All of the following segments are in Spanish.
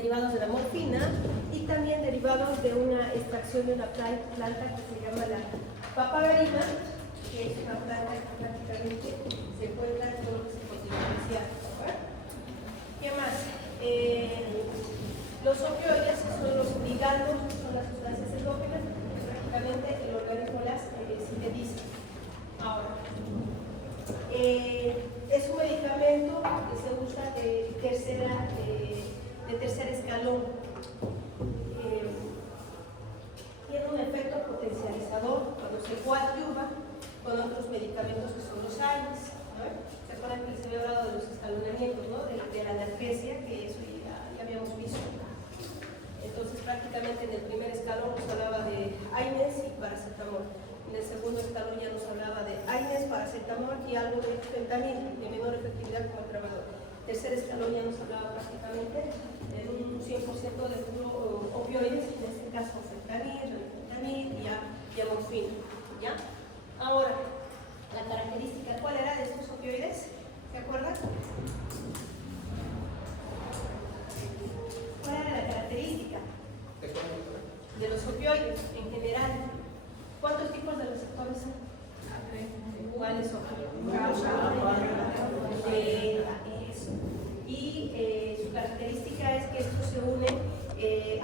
derivados de la morfina y también derivados de una extracción de una planta que se llama la papaverina, que es una planta que prácticamente se encuentra en todo lo que se continencia. ¿Qué más? Los opioides son los ligandos, son las sustancias endógenas que prácticamente el organismo las sintetiza. Ahora, es un medicamento que se usa de tercer escalón. Tiene un efecto potencializador cuando se coadyuva con otros medicamentos que son los AINES, ¿no? ¿Se acuerdan que les había hablado de los escalonamientos, ¿no? de la analgesia, que eso ya habíamos visto? Entonces, prácticamente en el primer escalón nos hablaba de AINES y paracetamol. En el segundo escalón ya nos hablaba de AINES, paracetamol y algo de fentanil, de menor efectividad como tramador. Tercer escalón ya nos hablaba prácticamente de un 100% de puro opioides, en este caso fentanil, remifentanil y morfina. ¿Ya? Ahora, la característica, ¿cuál era de estos opioides? ¿Se acuerdan? ¿Cuál era la característica de los opioides en general? ¿Cuántos tipos de receptores son? ¿Cuáles son? Eso. Y su característica es que estos se unen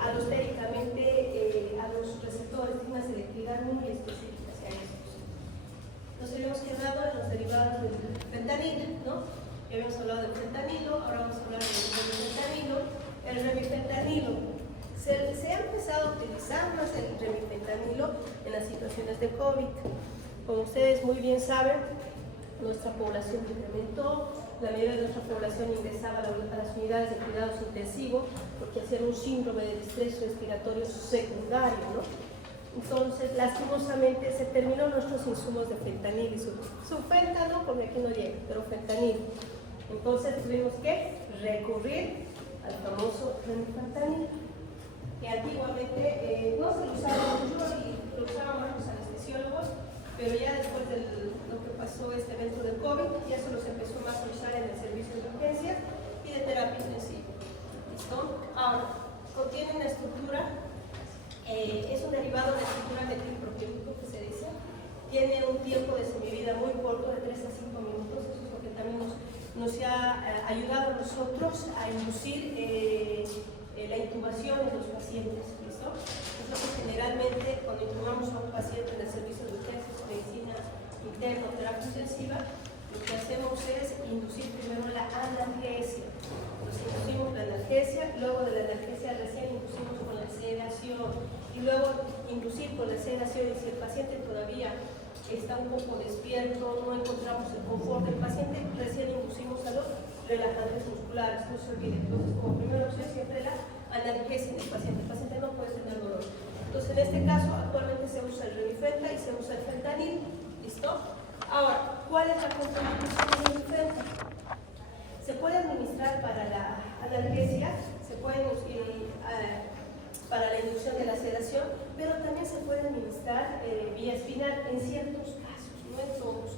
alostéricamente a los receptores de una selectividad muy específica hacia estos. Nos habíamos quedado en los derivados del fentanilo, ¿no? Ya habíamos hablado del fentanilo, ahora vamos a hablar del remifentanilo. El remifentanilo se ha empezado a utilizar más el remifentanilo en las situaciones de COVID. Como ustedes muy bien saben, nuestra población incrementó, la mayoría de nuestra población ingresaba a las unidades de cuidados intensivos porque hacían un síndrome de distrés respiratorio secundario, ¿no? Entonces, lastimosamente, se terminaron nuestros insumos de fentanil y sulféntano, porque aquí no llega, pero fentanil. Entonces, tuvimos que recurrir al famoso remifentanil, que antiguamente no se lo usaba mucho y lo usaban más los anestesiólogos, pero ya después de lo que pasó este evento del COVID, ya se los empezó más a usar en el servicio de urgencias y de terapia intensiva. ¿Listo? Ahora, contiene una estructura, es un derivado de la estructura metilpropiónico que se dice, tiene un tiempo de semivida muy corto, de 3 a 5 minutos, eso es lo que también nos ha ayudado a nosotros a inducir la intubación en los pacientes. ¿Listo? Es lo que generalmente cuando intubamos a un paciente en el servicio de urgencias, medicina interna o terapia intensiva, lo que hacemos es inducir primero la analgesia. Nos inducimos la analgesia, luego de la analgesia recién inducimos con la sedación y luego inducir con la sedación, y si el paciente todavía está un poco despierto, no encontramos el confort del paciente, recién inducimos a los relajantes musculares, no se olviden. Entonces, como primera opción siempre la analgesia en el paciente no puede tener dolor. Entonces, en este caso, actualmente se usa el remifenta y se usa el fentanil. ¿Listo? Ahora, ¿cuál es la contraindicación del remifenta? Se puede administrar para la analgesia, se puede para la inducción de la sedación, pero también se puede administrar vía espinal en ciertos casos, no en todos,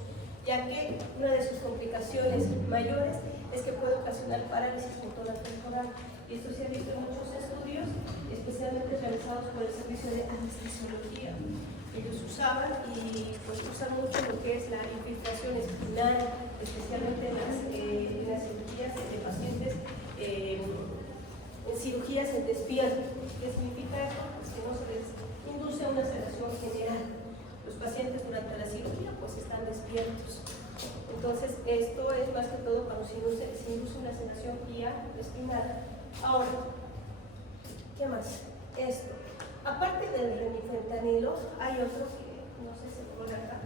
ya que una de sus complicaciones mayores es que puede ocasionar parálisis motora temporal. Y esto se ha visto en muchos estudios, especialmente realizados por el servicio de anestesiología. Ellos usaban y pues usan mucho lo que es la infiltración espinal, especialmente en las cirugías de pacientes, en cirugías en despierto. ¿Qué significa esto? Pues que no se les induce a una sedación general. Los pacientes durante la cirugía pues están despiertos. Entonces, esto es más que todo cuando se induce una sedación vía espinal. Ahora, ¿qué más? Esto. Aparte del remifentanilo, hay otro que no sé si lo pone acá,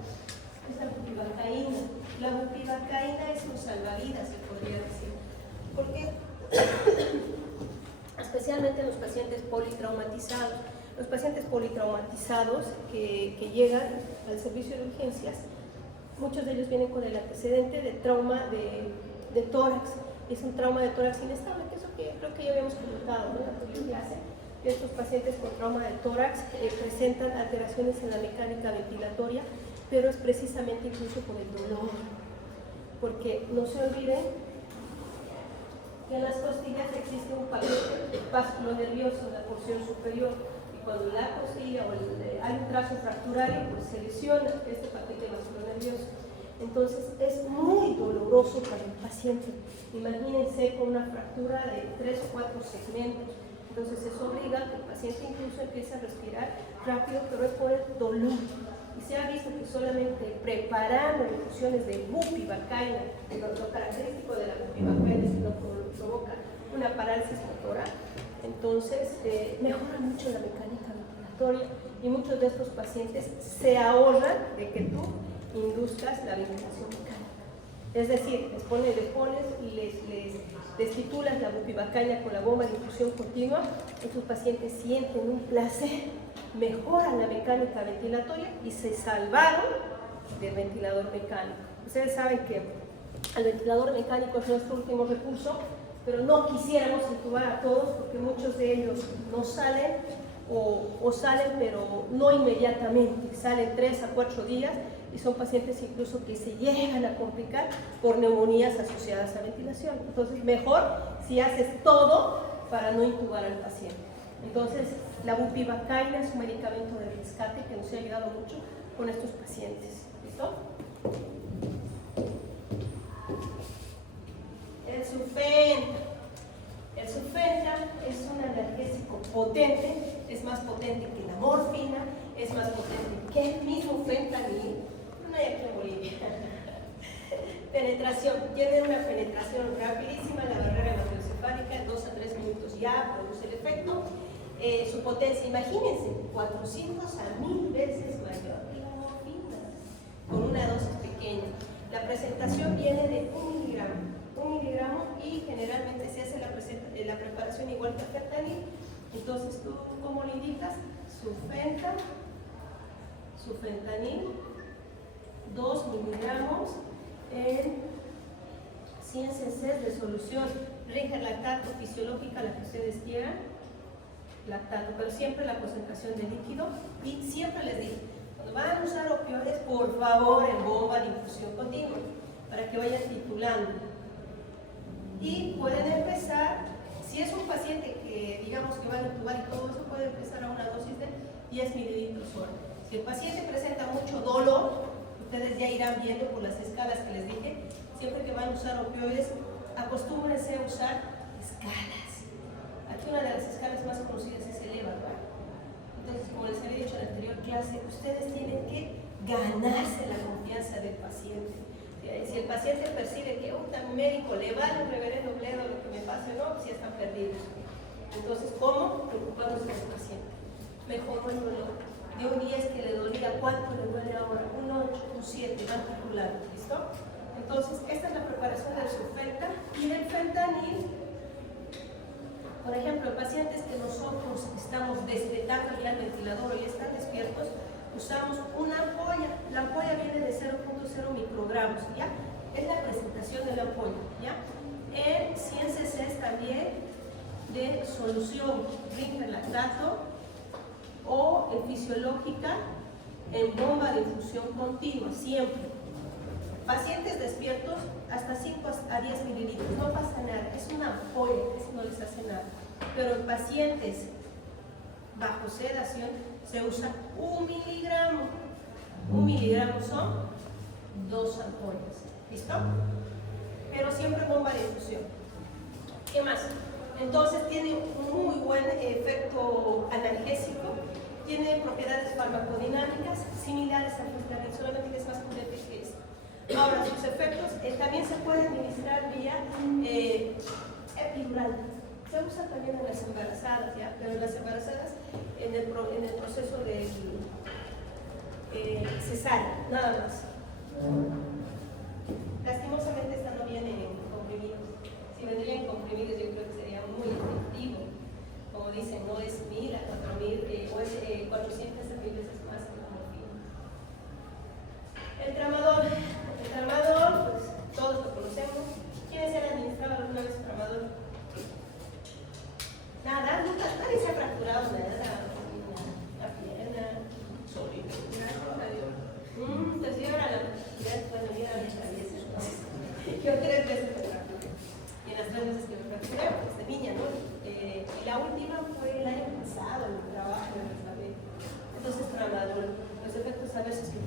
es la bupivacaína. La bupivacaína es un salvavidas, se podría decir. ¿Por qué? Especialmente los pacientes politraumatizados. Los pacientes politraumatizados que llegan al servicio de urgencias, muchos de ellos vienen con el antecedente de trauma de tórax. Es un trauma de tórax inestable, que es lo que creo que ya habíamos comentado, ¿no? En la anterior clase. Estos pacientes con trauma de tórax presentan alteraciones en la mecánica ventilatoria, pero es precisamente incluso por el dolor. Porque no se olviden que en las costillas existe un paquete básculo nervioso en la porción superior, y cuando la costilla o hay un trazo fracturario, pues se lesiona este paquete básculo nervioso. Entonces es muy doloroso para el paciente. Imagínense con una fractura de 3 o 4 segmentos. Entonces eso obliga a que el paciente incluso empiece a respirar rápido, pero es por el dolor. Y se ha visto que solamente preparando infusiones de bupivacaina, lo característico de la bupivacaina es que no provoca una parálisis motora, entonces mejora mucho la mecánica ventilatoria y muchos de estos pacientes se ahorran de que tú induzcas la ventilación mecánica. Es decir, le pones y les titulas la bupivacaina con la bomba de infusión continua, estos pacientes sienten un placer, mejoran la mecánica ventilatoria y se salvaron del ventilador mecánico. Ustedes saben que el ventilador mecánico es nuestro último recurso, pero no quisiéramos intubar a todos porque muchos de ellos no salen o salen pero no inmediatamente, salen 3 a 4 días y son pacientes incluso que se llegan a complicar por neumonías asociadas a ventilación. Entonces mejor si haces todo para no intubar al paciente. Entonces la bupivacaina es un medicamento de rescate que nos ha ayudado mucho con estos pacientes. ¿Listo? El Sufentra. El Sufentra es un analgésico potente, es más potente que la morfina, es más potente que el mismo fentanil. No hay aquí en Bolivia. Penetración, tiene una penetración rapidísima, la barrera hematoencefálica, en 2 a 3 minutos ya produce el efecto. Su potencia, imagínense, 400 a 1000 veces mayor que la morfina, con una dosis pequeña. La presentación viene de 1 miligramo y generalmente se hace la preparación igual que el fentanil. Entonces, ¿tú cómo le indicas? Sufentanil, 2 miligramos en 100 cc de solución Ringer lactato fisiológica, la que ustedes quieran, lactato, pero siempre la concentración de líquido. Y siempre les digo, cuando van a usar opioides, por favor en bomba de infusión continua, para que vayan titulando. Y pueden empezar, si es un paciente que digamos que va a intubar y todo eso, puede empezar a una dosis de 10 mililitros hora. Si el paciente presenta mucho dolor, ustedes ya irán viendo por las escalas que les dije, siempre que van a usar opioides, acostúmbrense a usar escalas. Aquí una de las escalas más conocidas es el EVA, ¿verdad? Entonces, como les había dicho en la anterior clase, ustedes tienen que ganarse la confianza del paciente. Si el paciente percibe que un médico le vale un reverendo bledo lo que me pase, no, pues ya están perdidos. Entonces, ¿cómo preocuparnos del paciente? Mejoró el dolor. De un 10 que le dolía, ¿cuánto le duele ahora? Un 8, un 7, van calculando, ¿listo? Entonces, esta es la preparación del Sufentra y del fentanil. Por ejemplo, pacientes que nosotros estamos despetando ya el ventilador y están despiertos, usamos una ampolla. La ampolla viene de 0.0 microgramos, ¿ya? Es la presentación de la ampolla, ¿ya? En 100 cc también de solución Ringer lactato o en fisiológica en bomba de infusión continua, siempre. Pacientes despiertos, hasta 5 a 10 mililitros, no pasa nada, es una ampolla, eso no les hace nada. Pero en pacientes bajo sedación se usa 1 miligramo. 1 miligramo son 2 ampollas, ¿listo? Pero siempre bomba de infusión. ¿Qué más? Entonces tiene un muy buen efecto analgésico, tiene propiedades farmacodinámicas similares al fentanil, solamente que es más potente que este. Ahora, sus efectos también se puede administrar vía epidural. Se usa también en las embarazadas, ¿ya? Pero en las embarazadas, en el proceso de cesárea, nada más. Lastimosamente esta no viene en comprimidos. Si vendría en comprimidos, yo creo que sería muy efectivo. Como dicen, no es 1000 a 4000 o es 400 a 1000 veces más que la morfina. El tramadol. El tramadol, pues todos lo conocemos. ¿Quiénes se han administrado alguna vez tramadol? Nada, nunca, nadie se ha fracturado nada. La pierna, solito. Entonces, yo ahora bueno, yo era mis traviesas. Yo 3 veces me fracturé. Y en las 3 veces que me fracturé, pues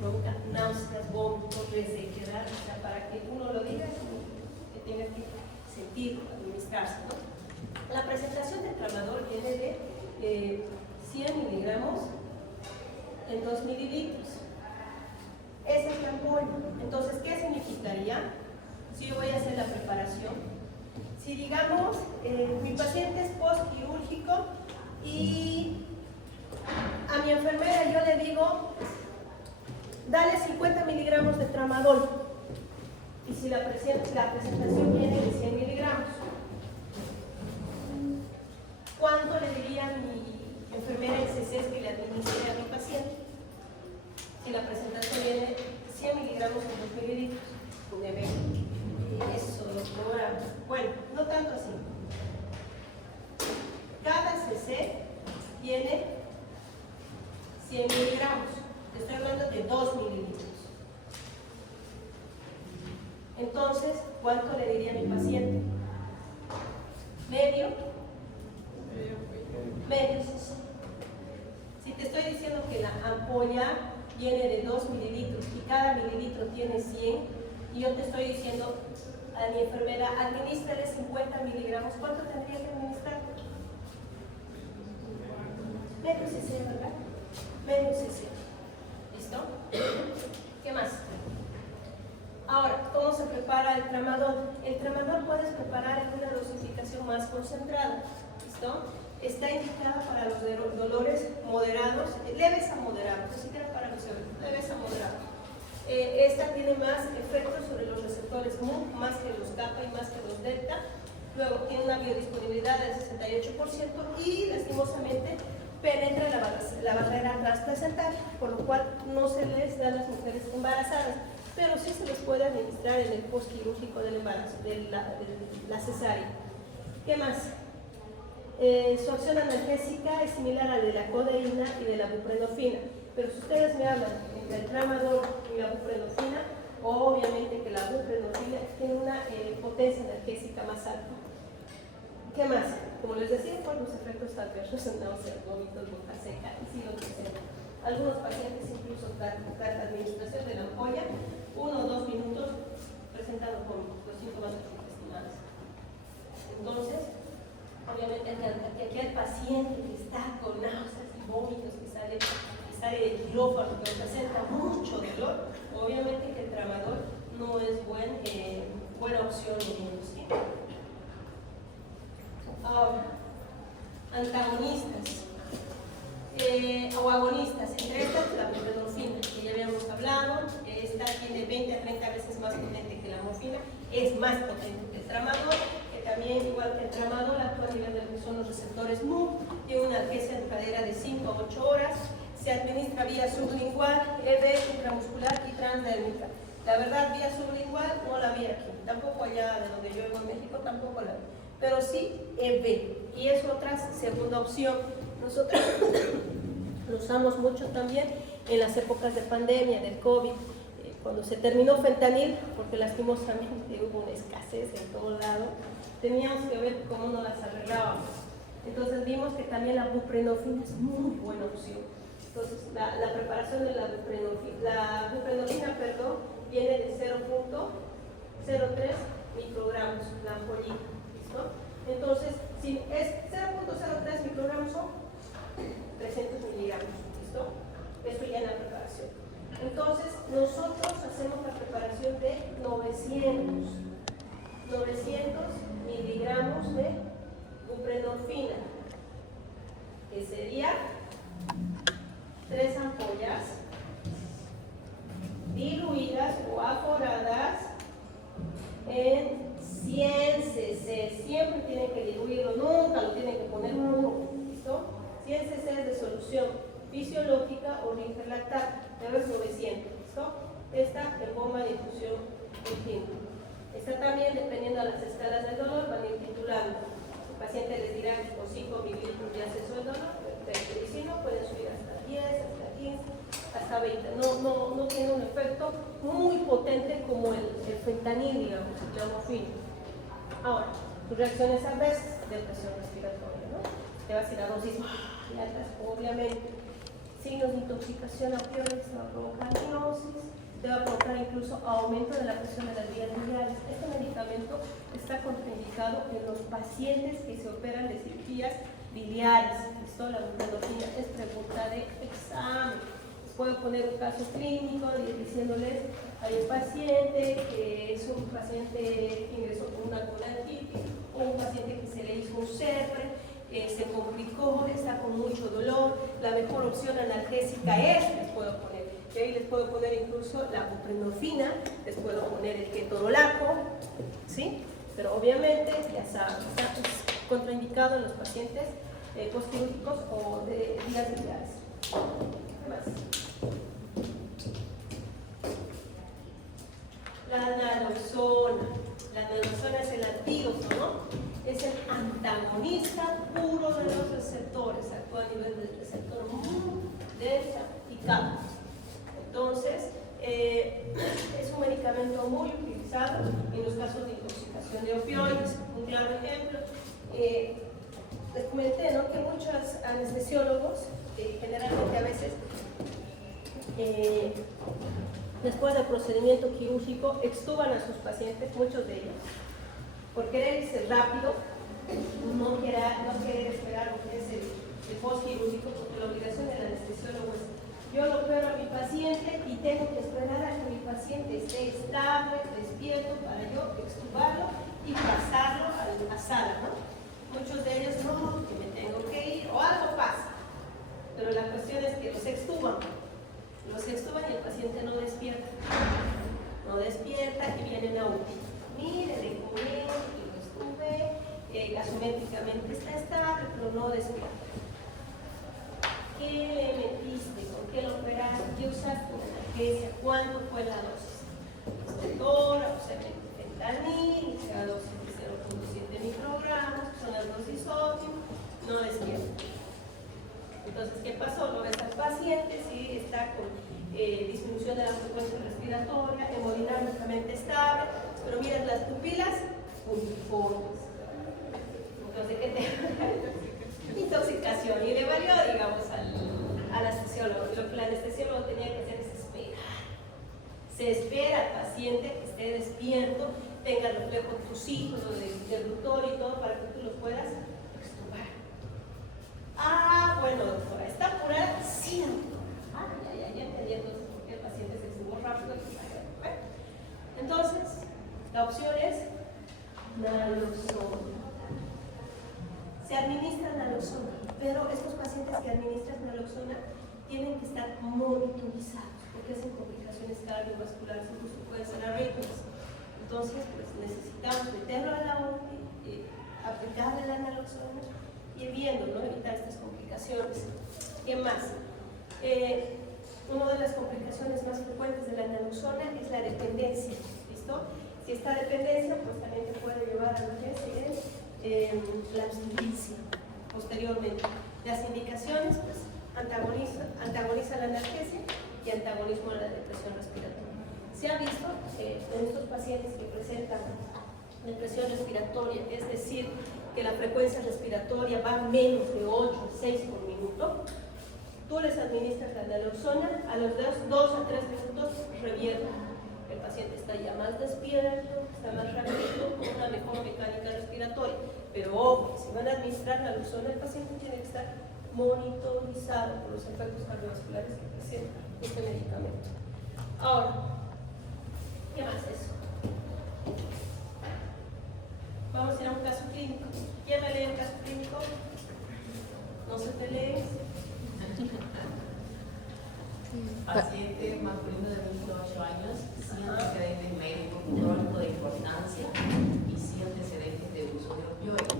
provoca náuseas, vómitos, resequedad, o sea, para que uno lo diga, que tenga que sentir, administrarse, ¿no? La presentación del tramadol viene de 100 miligramos en 2 mililitros. Ese es la ampolla. Entonces, ¿qué significaría si yo voy a hacer la preparación? Si digamos, mi paciente es postquirúrgico y a mi enfermera yo le digo, dale 50 miligramos de tramadol. Y si la presentación viene de 100 miligramos, ¿cuánto le diría a mi enfermera en CCs que le administre a mi paciente? Si la presentación viene de 100 miligramos en 2 mililitros, de 20. Eso, doctora. Bueno, no tanto así. Cada CC tiene 100 miligramos. Estoy hablando de 2 mililitros. Entonces, ¿cuánto le diría a mi paciente? ¿Medio? Medio CC. Si te estoy diciendo que la ampolla viene de 2 mililitros y cada mililitro tiene 100, y yo te estoy diciendo a mi enfermera, administrale 50 miligramos, ¿cuánto tendría que administrar? Medio cc, ¿verdad? Medio cc. ¿Listo? ¿Qué más? Ahora, ¿cómo se prepara el tramadol? El tramadol puedes preparar en una dosificación más concentrada. ¿Listo? Está indicada para los dolores moderados, leves a moderados, ni siquiera para los leves a moderados. Esta tiene más efectos sobre los receptores MU, más que los kappa y más que los delta. Luego tiene una biodisponibilidad del 68% y lastimosamente penetra la barrera transplacental, por lo cual no se les da a las mujeres embarazadas, pero sí se les puede administrar en el postquirúrgico del embarazo, de la cesárea. ¿Qué más? Su acción analgésica es similar a la de la codeína y de la buprenorfina, pero si ustedes me hablan entre el tramadol y la buprenorfina, obviamente que la buprenorfina tiene una potencia analgésica más alta. ¿Qué más? Como les decía, por los efectos adversos, náuseas, vómitos, boca seca, y sí lo presentan. Algunos pacientes incluso tras la administración de la ampolla, 1 o 2 minutos presentan vómitos, los síntomas gastrointestinales. Entonces, obviamente aquí el paciente que está con náuseas y vómitos, que sale del quirófano, que presenta mucho dolor, obviamente que el tramadol no es buena opción en ellos, ¿sí? Ahora, antagonistas o agonistas, entre estas la buprenorfina, que ya habíamos hablado, esta tiene 20 a 30 veces más potente que la morfina, es más potente que el tramadol, que también, igual que el tramadol, actúa a nivel de lo que son los receptores MU, tiene una analgesia duradera de 5 a 8 horas, se administra vía sublingual, EB, intramuscular y transdérmica. La verdad, vía sublingual no la vi aquí, tampoco allá de donde yo vivo en México, tampoco la vi, pero sí EB, y es otra segunda opción. Nosotros lo usamos mucho también en las épocas de pandemia, del COVID, cuando se terminó fentanil, porque lastimosamente hubo una escasez en todo lado, teníamos que ver cómo nos las arreglábamos. Entonces vimos que también la buprenorfina es muy buena opción. Entonces la preparación de la buprenorfina, viene de 0.03 microgramos, la ampollita, ¿listo? Entonces, si es 0.03 microgramos son 300 miligramos, ¿listo? Eso ya en la preparación. Entonces, nosotros hacemos la preparación de 900 miligramos de buprenorfina, que sería 3 ampollas diluidas o aforadas en 100 cc. Siempre tienen que diluirlo, nunca lo tienen que poner puro, ¿listo? 100 cc de solución fisiológica o ringelactato, debe ser 900, ¿listo? Esta en bomba de infusión continua. Esta también, dependiendo de las escalas del dolor, van a ir titulando. El paciente les dirá que con 5 mililitros ya cesó el dolor, perfecto. Y si no, pueden subir hasta 10, hasta 15, hasta 20. No tiene un efecto muy potente como el fentanil, digamos, la morfina. Ahora, sus reacciones adversas, depresión respiratoria, ¿no? Te va a decir la dosis altas, obviamente. signos de intoxicación a opioides, te va a provocar miosis, te va a provocar incluso aumento de la presión de las vías biliares. Este medicamento está contraindicado en los pacientes que se operan de cirugías biliares. ¿Listo? La buprenorfina es pregunta de examen. Puedo poner un caso clínico diciéndoles, hay un paciente que es un paciente que ingresó con una colangitis, o un paciente que se le hizo un CERRE, se complicó, está con mucho dolor, la mejor opción analgésica es, les puedo poner, y ahí les puedo poner incluso la buprenorfina, les puedo poner el ketorolaco, ¿sí? Pero obviamente, ya saben, está contraindicado en los pacientes postquirúrgicos o de vías biliares. ¿Qué más? La naloxona. La naloxona es el antídoto, ¿no? Es el antagonista puro de los receptores. Actúa a nivel del receptor delta y kappa. Entonces, es un medicamento muy utilizado en los casos de intoxicación de opioides. Un claro ejemplo. Les comenté, ¿no?, que muchos anestesiólogos, generalmente a veces, después del procedimiento quirúrgico, extuban a sus pacientes, muchos de ellos, por querer irse rápido, no querer esperar lo que es el postquirúrgico, porque la obligación del anestesiólogo es: yo lo opero a mi paciente y tengo que esperar a que mi paciente esté estable, despierto, para yo extubarlo y pasarlo a la sala, ¿no? Muchos de ellos, no, que me tengo que ir, o algo pasa. Pero la cuestión es que los extuban y el paciente no despierta. No despierta y vienen a UTI. Mire, le comí, lo estuve, gasométricamente está estable, pero no despierta. ¿Qué le metiste? ¿Con qué lo operaste? ¿Qué usaste en analgesia? ¿Cuánto fue la dosis? Estetora, o sea, fentanil, la dosis de 0.7 microgramos, son las dosis óptimas, no despierta. Entonces, ¿qué pasó? Lo ves al paciente, sí, está con disminución de la frecuencia respiratoria, hemodinámicamente estable, pero miren las pupilas uniformes. Entonces, ¿qué te? Intoxicación. Y le valió, digamos, al anestesiólogo. Lo que el anestesiólogo tenía que hacer es esperar. Se espera al paciente que esté despierto, tenga reflejo en tus hijos, del tutor y todo, para que tú los puedas extubar. Ah, bueno, doctora, ¿está apurada? Sí, doctora. Ah, ya entendí entonces por qué el paciente se extubó rápido. Bueno, entonces, la opción es naloxona. Se administra naloxona, pero estos pacientes que administran naloxona tienen que estar monitorizados, porque hacen complicaciones cardiovasculares, incluso pueden ser arritmias. Entonces, pues necesitamos meterlo a la UTI, aplicarle la naloxona y ir viendo, ¿no?, evitar estas complicaciones. ¿Qué más? Una de las complicaciones más frecuentes de la naloxona es la dependencia. ¿Listo? Si esta dependencia, pues también te puede llevar a lo que es la abstinencia posteriormente. Las indicaciones, pues, antagoniza la analgesia y antagonismo a la depresión respiratoria. Se ha visto en estos pacientes que presentan depresión respiratoria, es decir, que la frecuencia respiratoria va menos de 8, 6 por minuto, tú les administras la naloxona, a los 2 a 3 minutos revierten. El paciente está ya más despierto, está más rápido, con una mejor mecánica respiratoria. Pero ojo, si van a administrar naloxona, el paciente tiene que estar monitorizado por los efectos cardiovasculares que presenta este medicamento. Ahora, ¿qué más es eso? Vamos a ir a un caso clínico. ¿Quién me lee el caso clínico? No se peleen. Paciente masculino de 28 años, sin antecedentes médicos, crónico de importancia y sin antecedentes de uso de opioides.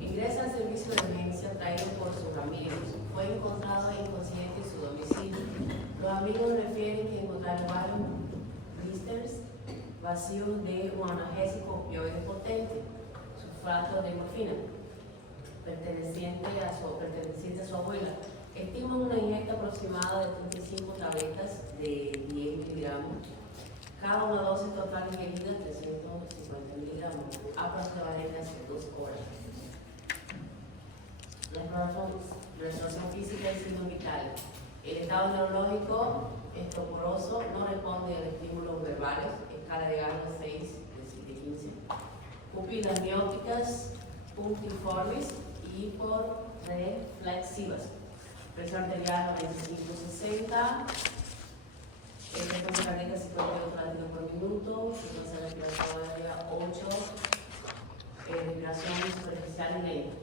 Ingresa al servicio de emergencia traído por sus amigos. Fue encontrado inconsciente en su domicilio. Los amigos refieren que encontraron varios blisters vacíos de un analgésico opioide potente, sulfato de morfina, perteneciente a su abuela. Estiman una ingesta aproximada de 35 tabletas de 10 miligramos. Cada una dosis total ingerida 350 miligramos, aproximadamente hace 2 horas. la exploración física y signos vitales. El estado neurológico es toporoso, no responde a estímulos verbales, escala de Gardner 6 de 15. Pupilas mióticas, puntiformes y hiporreflexivas. Presión arterial 95-60. Frecuencia cardíaca 58 latidos por minuto. Frecuencia respiratoria 8. Respiración superficial y lenta.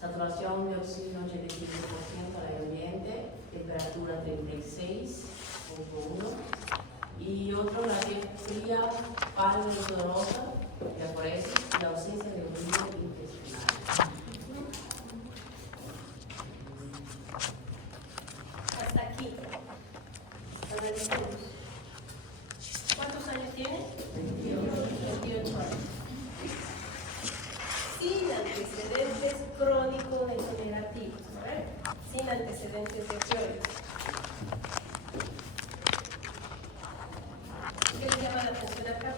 Saturación de oxígeno 85% al ambiente. Temperatura 36.1. Y otro, la piel fría, pálida y sudorosa, diaforesis y ausencia de ruido intestinal. Hasta aquí. Analicemos. ¿Cuántos años tiene? 28 años. Sin antecedentes crónico-degenerativos, ¿no? Sin antecedentes de opioides. ¿Qué le llama la atención acá?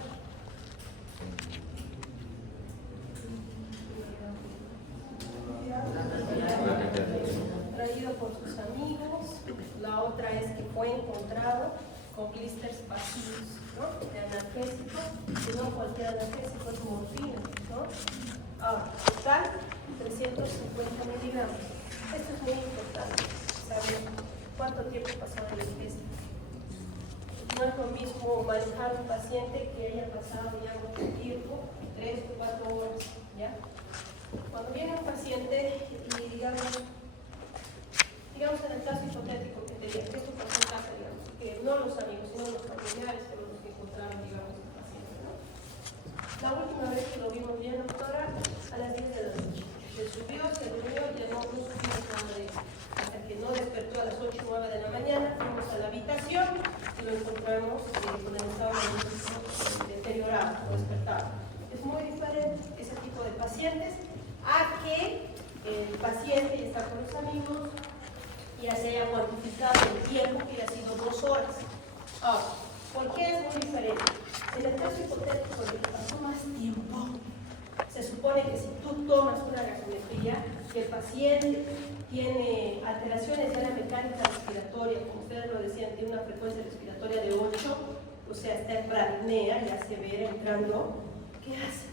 Traído por sus amigos. La otra es que fue encontrado con blisters pasivos, ¿no? De analgésico, y no cualquier analgésico, es morfina, ¿no? Ahora, total 350 miligramos. Esto es muy importante, saber cuánto tiempo pasó en la ingesta. No es lo mismo manejar un paciente que haya pasado ya mucho tiempo, 3 o 4 horas, ¿ya? Cuando viene un paciente y digamos en el caso hipotético que te diga que esto pasó en casa, digamos, que no los amigos, sino los familiares fueron los que encontraron, digamos, el paciente, ¿no? La última vez que lo vimos bien, doctora, a las 10 de la noche. Se subió, se durmió, ya no supimos nada de eso. Hasta que no despertó a las 8 o 9 de la mañana, fuimos a la habitación y lo encontramos con el estado deteriorado o despertado. Es muy diferente ese tipo de pacientes a que el paciente ya está con los amigos, ya se haya cuantificado el tiempo que haya sido 2 horas. Ahora, ¿por qué es muy diferente? En el caso hipotético de que pasó más tiempo, se supone que si tú tomas una gasometría, que el paciente tiene alteraciones de la mecánica respiratoria, como ustedes lo decían, tiene una frecuencia respiratoria de 8, o sea, está en bradnea, ya se ve entrando, ¿qué hace?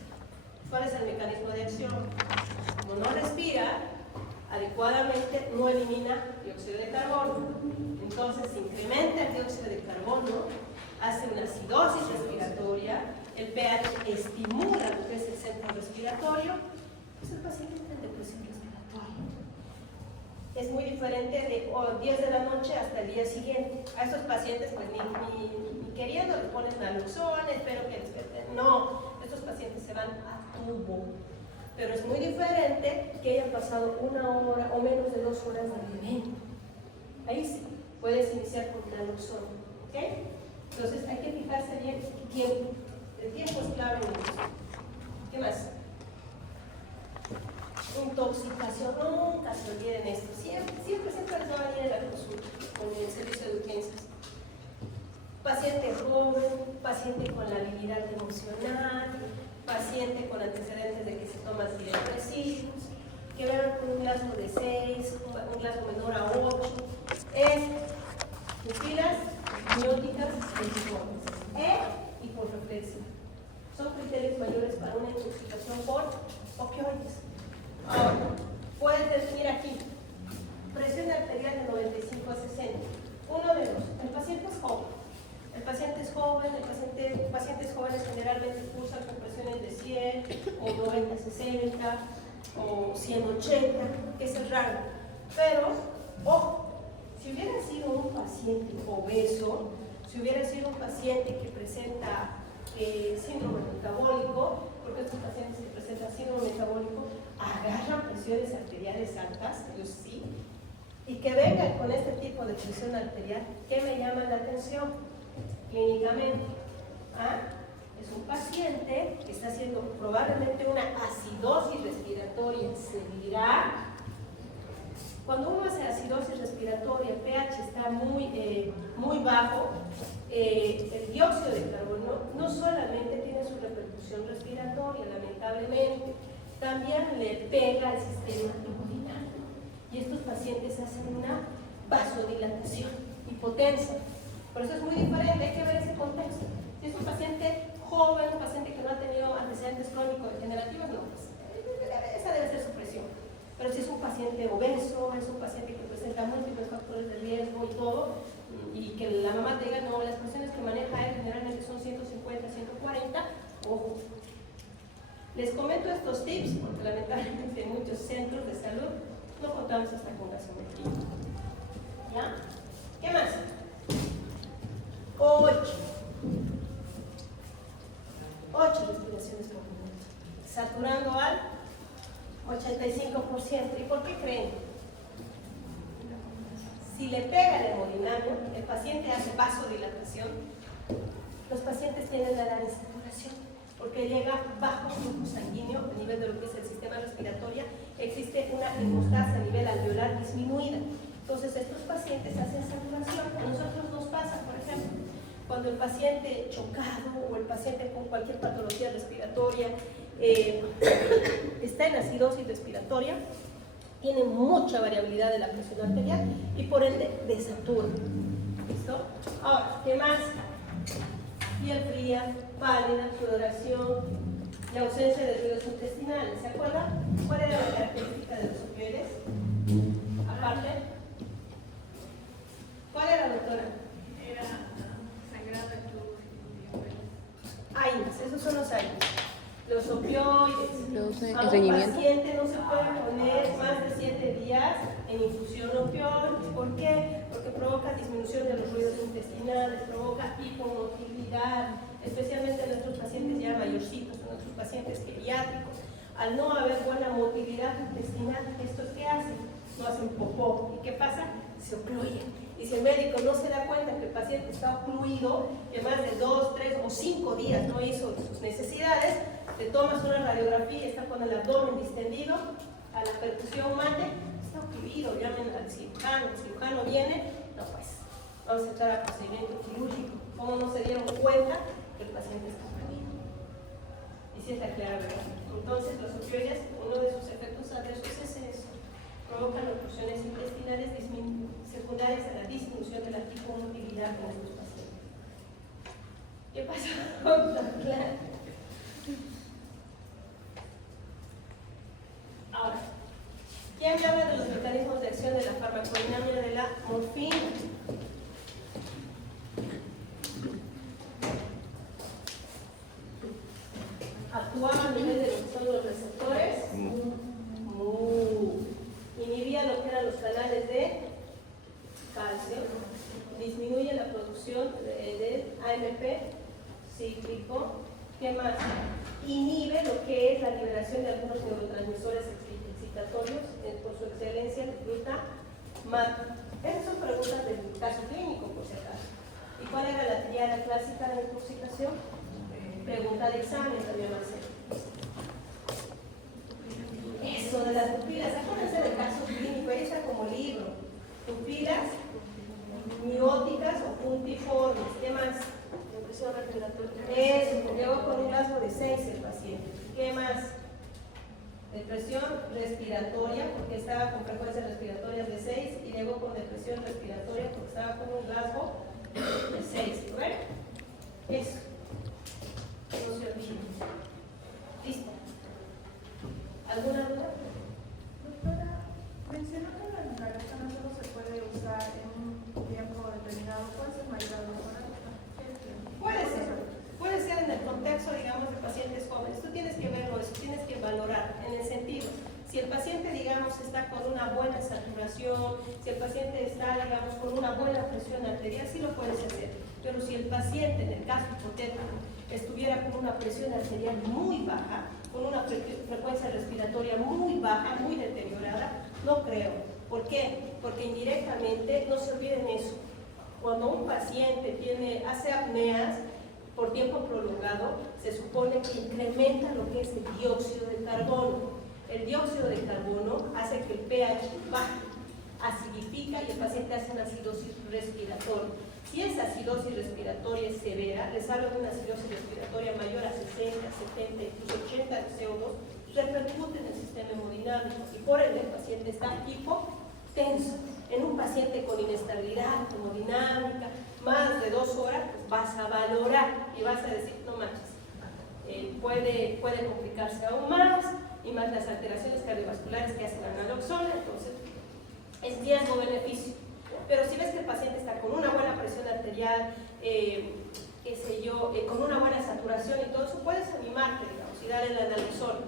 ¿Cuál es el mecanismo de acción? Como no respira adecuadamente, no elimina dióxido de carbono. Entonces, incrementa el dióxido de carbono, hace una acidosis respiratoria, el pH estimula lo que es el centro respiratorio, pues el paciente entra en depresión respiratoria. Es muy diferente de 10 de la noche hasta el día siguiente. A esos pacientes, pues ni queriendo les ponen naloxona, espero que desperten. No, estos pacientes se van a tubo. Pero es muy diferente que hayan pasado 1 hora o menos de 2 horas de evento. Ahí sí, puedes iniciar con naloxona, ¿ok? Entonces hay que fijarse bien el tiempo. El tiempo es clave en eso. ¿Qué más? Intoxicación, nunca se olviden esto. Siempre les va a venir en la consulta con el servicio de urgencias. Paciente joven, paciente con labilidad emocional, paciente con antecedentes de que se toma antidepresivos, que vean con un glasmo de 6, un glasmo menor a 8, es pupilas mióticas multiformes, hiporreflexia. Son criterios mayores para una intoxicación por opioides. Ahora, pueden definir aquí presión arterial de 95 a 60. Uno de los, el paciente es joven. El paciente es joven, pacientes jóvenes generalmente cursan con presiones de 100 o 90-60 o 100-80, que es raro. Pero, ojo, si hubiera sido un paciente obeso, si hubiera sido un paciente que presenta síndrome metabólico, porque estos pacientes que presentan síndrome metabólico agarran presiones arteriales altas, ellos sí, y que vengan con este tipo de presión arterial, ¿qué me llama la atención? Clínicamente, es un paciente que está haciendo probablemente una acidosis respiratoria severa. Cuando uno hace acidosis respiratoria, el pH está muy bajo, el dióxido de carbono no solamente tiene su repercusión respiratoria, lamentablemente, también le pega al sistema inmunitario. y estos pacientes hacen una vasodilatación, hipotensa. Por eso es muy diferente, hay que ver ese contexto. Si es un paciente joven, un paciente que no ha tenido antecedentes crónico-degenerativos, no, pues esa debe ser su presión. Pero si es un paciente obeso, es un paciente que presenta múltiples factores de riesgo y todo, y que la mamá te diga, no, las presiones que maneja él generalmente son 150, 140, ojo. Les comento estos tips porque lamentablemente en muchos centros de salud no contamos hasta con gasometría. ¿Ya? ¿Qué más? 8 respiraciones por minuto, saturando al 85%. ¿Y por qué creen? Si le pega el hemodinamio, el paciente hace vasodilatación, los pacientes tienden a dar insaturación, porque llega bajo flujo sanguíneo a nivel de lo que es el sistema respiratorio, existe una hemostasia a nivel alveolar disminuida. Entonces estos pacientes hacen saturación. A nosotros nos pasa, por ejemplo, cuando el paciente chocado o el paciente con cualquier patología respiratoria está en acidosis respiratoria, tiene mucha variabilidad de la presión arterial y por ende desatura. ¿Listo? Ahora, ¿qué más? Piel fría, pálida, sudoración y ausencia de ruidos intestinales. ¿Se acuerdan? ¿Cuál era la característica de los opioides? Aparte, ¿cuál era, doctora? Era sangrado en tu AINES, esos son los AINES. Los opioides. A un estreñimiento. paciente no se puede poner más de 7 días en infusión opioide. ¿Por qué? Porque provoca disminución de los ruidos intestinales, provoca hipomotilidad, especialmente en nuestros pacientes ya mayorcitos, en nuestros pacientes geriátricos. Al no haber buena motilidad intestinal, ¿estos qué hacen? No hacen popó. ¿Y qué pasa? Se ocluyen. Y si el médico no se da cuenta que el paciente está ocluido, que más de 2, 3 o 5 días no hizo sus necesidades, te tomas una radiografía, está con el abdomen distendido, a la percusión mate, está ocluido, llamen al cirujano, el cirujano viene, no pues, vamos a entrar a procedimiento quirúrgico. ¿Cómo no se dieron cuenta que el paciente está ocluido? Y si está claro, ¿verdad? Entonces los opioides, uno de sus efectos adversos es eso, provocan oclusiones intestinales secundarias a la disminución de la hipomotilidad de nuestros pacientes. ¿Qué pasa? Claro. Ahora, ¿quién me habla de los mecanismos de acción de la farmacodinámica de la morfina? Actuaba a nivel de lo que son los receptores. Inhibía lo que eran los canales de calcio. Disminuye la producción del AMP cíclico. ¿Qué más? Inhibe lo que es la liberación de algunos neurotransmisores excitatorios por su excelencia el glutamato. Esas son preguntas del caso clínico, por si acaso. ¿Y cuál era la triada clásica de la intoxicación? Pregunta de examen también va a ser. Eso de las pupilas, acuérdense del caso clínico, ahí está como libro. Pupilas mióticas o puntiformes. ¿Qué más? Depresión respiratoria. Eso, llegó con un rasgo de 6 el paciente. ¿Qué más? Depresión respiratoria, porque estaba con frecuencias respiratorias de 6 y llegó con depresión respiratoria porque estaba con un rasgo de 6. ¿Bueno? Eso. No se olviden. Listo. ¿Alguna duda? Doctora, mencionó que la naloxona no solo se puede usar en un tiempo determinado, puede ser mayor o Puede ser en el contexto, digamos, de pacientes jóvenes. Tú tienes que verlo, eso tienes que valorar en el sentido, si el paciente, digamos, está con una buena saturación, si el paciente está, digamos, con una buena presión arterial, sí lo puedes hacer. Pero si el paciente, en el caso hipotético, estuviera con una presión arterial muy baja, con una frecuencia respiratoria muy baja, muy deteriorada, no creo. ¿Por qué? Porque indirectamente, no se olviden eso, cuando un paciente hace apneas por tiempo prolongado, se supone que incrementa lo que es el dióxido de carbono. El dióxido de carbono hace que el pH baje, acidifica y el paciente hace una acidosis respiratoria. Si esa acidosis respiratoria es severa, les hablo de una acidosis respiratoria mayor a 60, 70, incluso 80 de CO2, repercute en el sistema hemodinámico y por ende el paciente está hipotenso. tenso. En un paciente con inestabilidad hemodinámica, más de 2 horas, pues vas a valorar y vas a decir, no manches, puede complicarse aún más, y más las alteraciones cardiovasculares que hace la naloxona, entonces es riesgo-beneficio. Pero si ves que el paciente está con una buena presión arterial, qué sé yo, con una buena saturación y todo eso, puedes animarte, digamos, y darle la naloxona.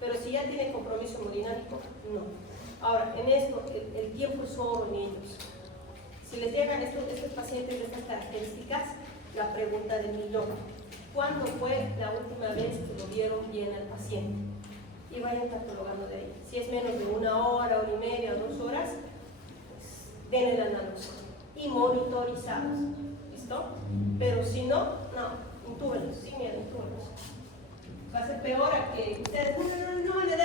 Pero si ya tiene compromiso hemodinámico, no. Ahora, en esto, el tiempo es oro en ellos. Si les llegan estos pacientes de estas características, la pregunta del millón: ¿cuándo fue la última vez que lo vieron bien al paciente? Y vayan catalogando de ahí. Si es menos de 1 hora, 1 hora y media, 2 horas, pues denle la naloxona y monitorizados. ¿Listo? Pero si no, intúbenlos, sin miedo, intúbenlos. Va a ser peor a que ustedes, no, le daré